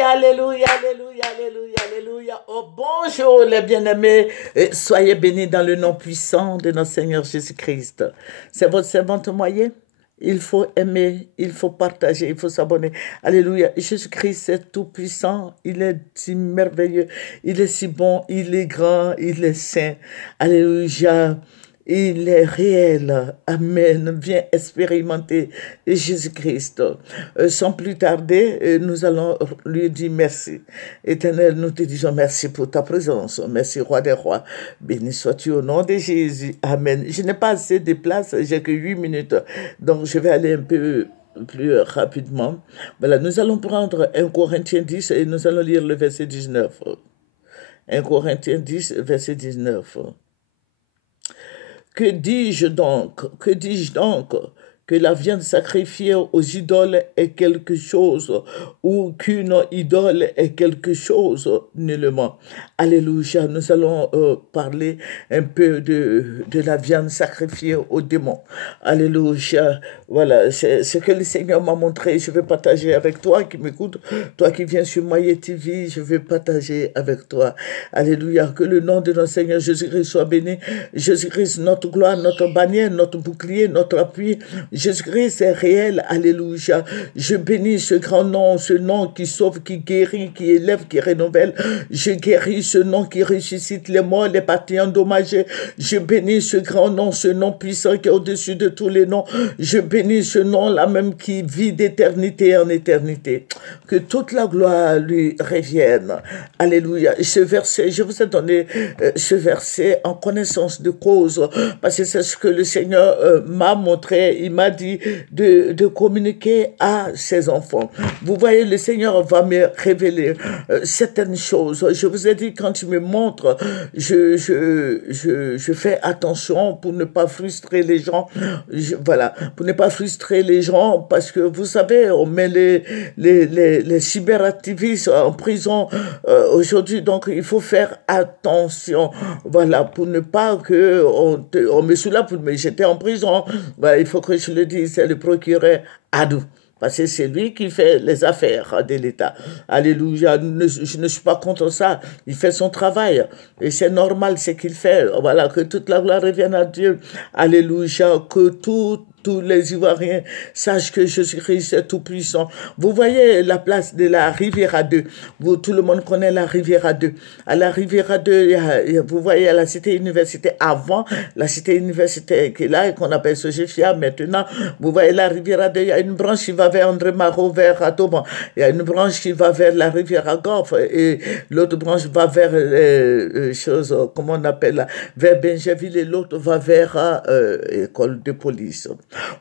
Alléluia, alléluia, alléluia, alléluia. Oh, bonjour les bien-aimés. Soyez bénis dans le nom puissant de notre Seigneur Jésus-Christ. C'est votre servante moyen. Il faut aimer, il faut partager, il faut s'abonner. Alléluia. Jésus-Christ est tout puissant. Il est si merveilleux. Il est si bon. Il est grand. Il est saint. Alléluia. Il est réel. Amen. Viens expérimenter Jésus-Christ. Sans plus tarder, nous allons lui dire merci. Éternel, nous te disons merci pour ta présence. Merci, roi des rois. Béni sois-tu au nom de Jésus. Amen. Je n'ai pas assez de place, j'ai que 8 minutes. Donc, je vais aller un peu plus rapidement. Voilà, nous allons prendre 1 Corinthiens 10 et nous allons lire le verset 19. 1 Corinthiens 10, verset 19. Que dis-je donc? Que dis-je donc? Que la viande sacrifiée aux idoles est quelque chose ou qu'une idole est quelque chose nullement. Alléluia. Nous allons parler un peu de la viande sacrifiée aux démons. Alléluia. Voilà, c'est ce que le Seigneur m'a montré. Je vais partager avec toi qui m'écoute, toi qui viens sur Maye TV, je vais partager avec toi. Alléluia. Que le nom de notre Seigneur Jésus-Christ soit béni. Jésus-Christ, notre gloire, notre bannière, notre bouclier, notre appui. Jésus-Christ est réel. Alléluia. Je bénis ce grand nom, ce nom qui sauve, qui guérit, qui élève, qui renouvelle. Je guéris ce nom qui ressuscite les morts, les parties endommagées. Je bénis ce grand nom, ce nom puissant qui est au-dessus de tous les noms. Je bénis ce nom-là même qui vit d'éternité en éternité. Que toute la gloire lui revienne. Alléluia. Ce verset, je vous ai donné ce verset en connaissance de cause, parce que c'est ce que le Seigneur m'a montré. Il m'a dit de communiquer à ses enfants. Vous voyez, le Seigneur va me révéler certaines choses. Je vous ai dit, quand il me montre, je fais attention pour ne pas frustrer les gens. Voilà, pour ne pas frustrer les gens, parce que vous savez, on met les cyberactivistes en prison aujourd'hui, donc il faut faire attention. Voilà, pour ne pas que on me soulève pour me jeter en prison. Voilà, il faut que je le dise, c'est le procureur Adou. Parce que c'est lui qui fait les affaires de l'État. Alléluia. Je ne suis pas contre ça. Il fait son travail. Et c'est normal ce qu'il fait. Voilà, que toute la gloire revienne à Dieu. Alléluia. Que tous les Ivoiriens sachent que Jésus-Christ est tout-puissant. Vous voyez la place de la Riviera 2. Tout le monde connaît la Riviera 2. À la Riviera 2, vous voyez la cité université avant, la cité université qui est là et qu'on appelle Sogefia maintenant. Vous voyez la Riviera 2, il y a une branche qui va vers André Marot, vers Atoban. Il y a une branche qui va vers la Riviera Golf et l'autre branche va vers comment on appelle là, vers Benjaville et l'autre va vers école de police.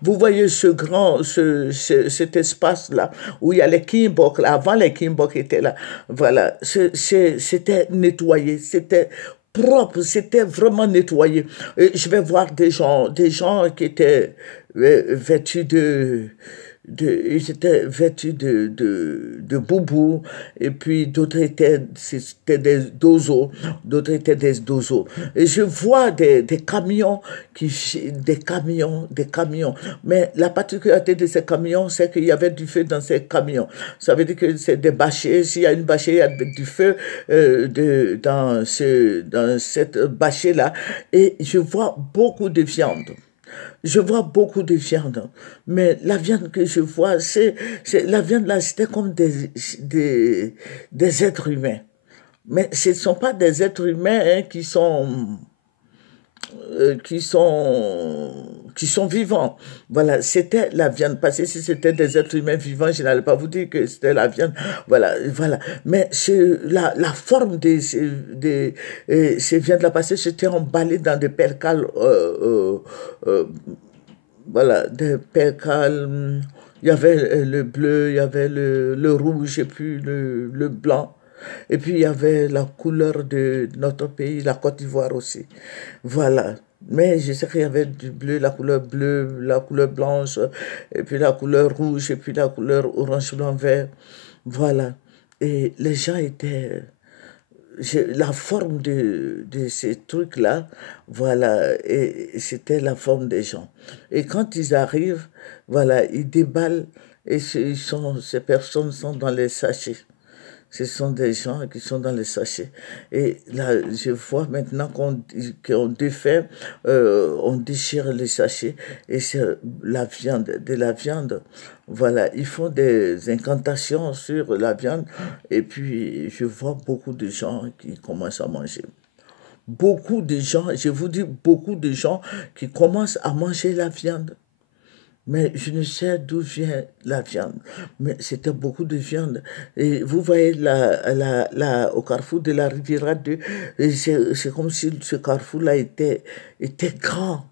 Vous voyez cet espace-là où il y a les Kimbok, là, avant les Kimbok étaient là. Voilà, c'était nettoyé, c'était propre, c'était vraiment nettoyé. Et je vais voir des gens qui étaient vêtus ils étaient vêtus de boubou, et puis d'autres c'était des dozos, d'autres étaient des dozos. Et je vois des camions, des camions. Mais la particularité de ces camions, c'est qu'il y avait du feu dans ces camions. Ça veut dire que c'est des bâchers. S'il y a une bâchée, il y a du feu dans cette bâchée-là. Et je vois beaucoup de viande. Je vois beaucoup de viande, mais la viande que je vois, la viande là, c'était comme des êtres humains. Mais ce ne sont pas des êtres humains hein, qui sont vivants. Voilà, c'était la viande. Parce que si c'était des êtres humains vivants, je n'allais pas vous dire que c'était la viande. Voilà, voilà. Mais la forme de ces viandes-là, parce que c'était emballé dans des percales, voilà, des percales. Il y avait le bleu, il y avait le rouge et puis le blanc. Et puis il y avait la couleur de notre pays, la Côte d'Ivoire aussi. Voilà. Mais je sais qu'il y avait du bleu, la couleur blanche, et puis la couleur rouge, et puis la couleur orange, blanc, vert. Voilà. Et les gens étaient la forme de ces trucs-là, voilà, et c'était la forme des gens. Et quand ils arrivent, voilà, ils déballent et ces personnes sont dans les sachets. Ce sont des gens qui sont dans les sachets. Et là, je vois maintenant qu'on défait, on déchire les sachets et c'est la viande, de la viande. Voilà, ils font des incantations sur la viande et puis je vois beaucoup de gens qui commencent à manger. Beaucoup de gens, je vous dis beaucoup de gens qui commencent à manger la viande. Mais je ne sais d'où vient la viande. Mais c'était beaucoup de viande. Et vous voyez au carrefour de la Riviera 2, c'est comme si ce carrefour-là était grand,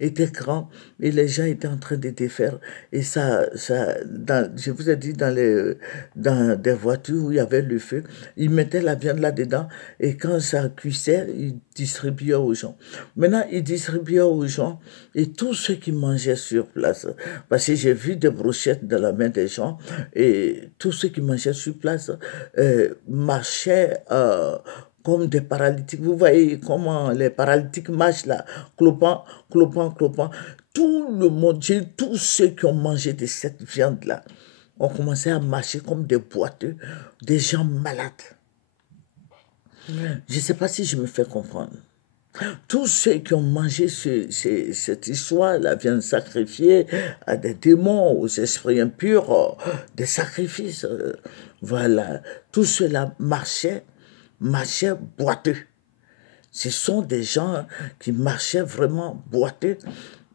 était grand et les gens étaient en train de défaire. Et je vous ai dit, dans des voitures où il y avait le feu, ils mettaient la viande là-dedans et quand ça cuisait, ils distribuaient aux gens. Maintenant, ils distribuaient aux gens et tous ceux qui mangeaient sur place, parce que j'ai vu des brochettes dans la main des gens et tous ceux qui mangeaient sur place marchaient comme des paralytiques. Vous voyez comment les paralytiques marchent là, clopant, clopant, clopant. Tout le monde, tous ceux qui ont mangé de cette viande-là, ont commencé à marcher comme des boiteux, des gens malades. Je ne sais pas si je me fais comprendre. Tous ceux qui ont mangé cette histoire, la viande sacrifiée à des démons, aux esprits impurs, des sacrifices, voilà, tout cela marchait boiteux. Ce sont des gens qui marchaient vraiment boiteux.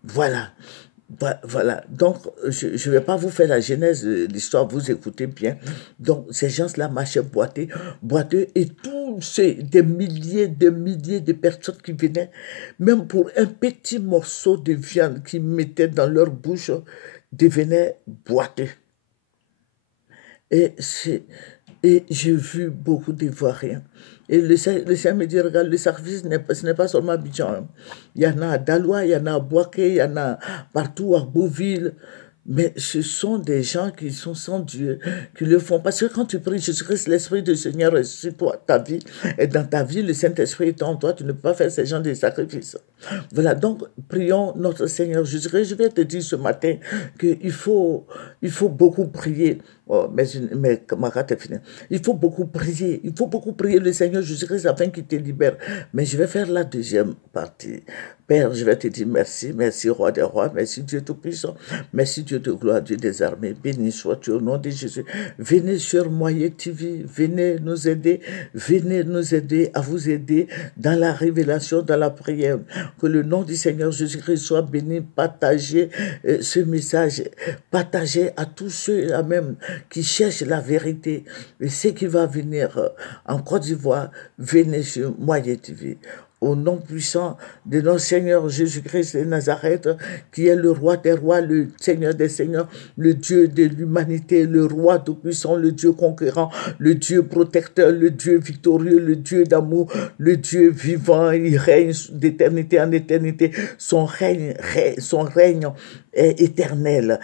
Voilà. Voilà. Donc, je ne vais pas vous faire la genèse de l'histoire, vous écoutez bien. Donc, ces gens-là marchaient boiteux, et des milliers de personnes qui venaient, même pour un petit morceau de viande qu'ils mettaient dans leur bouche, devenaient boiteux. Et j'ai vu beaucoup d'Ivoiriens. Et le Seigneur me dit, regarde, le sacrifice, ce n'est pas seulement à Abidjan. Hein. Il y en a à Daloa, il y en a à Boaké, il y en a partout à Beauville. Mais ce sont des gens qui sont sans Dieu, qui le font. Parce que quand tu pries Jésus-Christ, l'Esprit du Seigneur est sur toi, ta vie. Et dans ta vie, le Saint-Esprit est en toi. Tu ne peux pas faire ces gens des sacrifices. Voilà, donc prions notre Seigneur Jésus-Christ. Je vais te dire ce matin qu'il faut beaucoup prier. Oh, mais ma carte est finie. Il faut beaucoup prier. Il faut beaucoup prier le Seigneur Jésus-Christ afin qu'il te libère. Mais je vais faire la deuxième partie. Père, je vais te dire merci, merci Roi des Rois, merci Dieu Tout-Puissant, merci Dieu de gloire, Dieu des armées, béni sois-tu au nom de Jésus. Venez sur Moyen TV, venez nous aider à vous aider dans la révélation, dans la prière. Que le nom du Seigneur Jésus-Christ soit béni, partagez ce message, partagez à tous ceux-là même qui cherchent la vérité. Et ce qui va venir en Côte d'Ivoire, venez sur Moyen TV. Au nom puissant de notre Seigneur Jésus-Christ de Nazareth, qui est le roi des rois, le Seigneur des seigneurs, le Dieu de l'humanité, le roi tout-puissant, le Dieu conquérant, le Dieu protecteur, le Dieu victorieux, le Dieu d'amour, le Dieu vivant, il règne d'éternité en éternité. Son règne est éternel.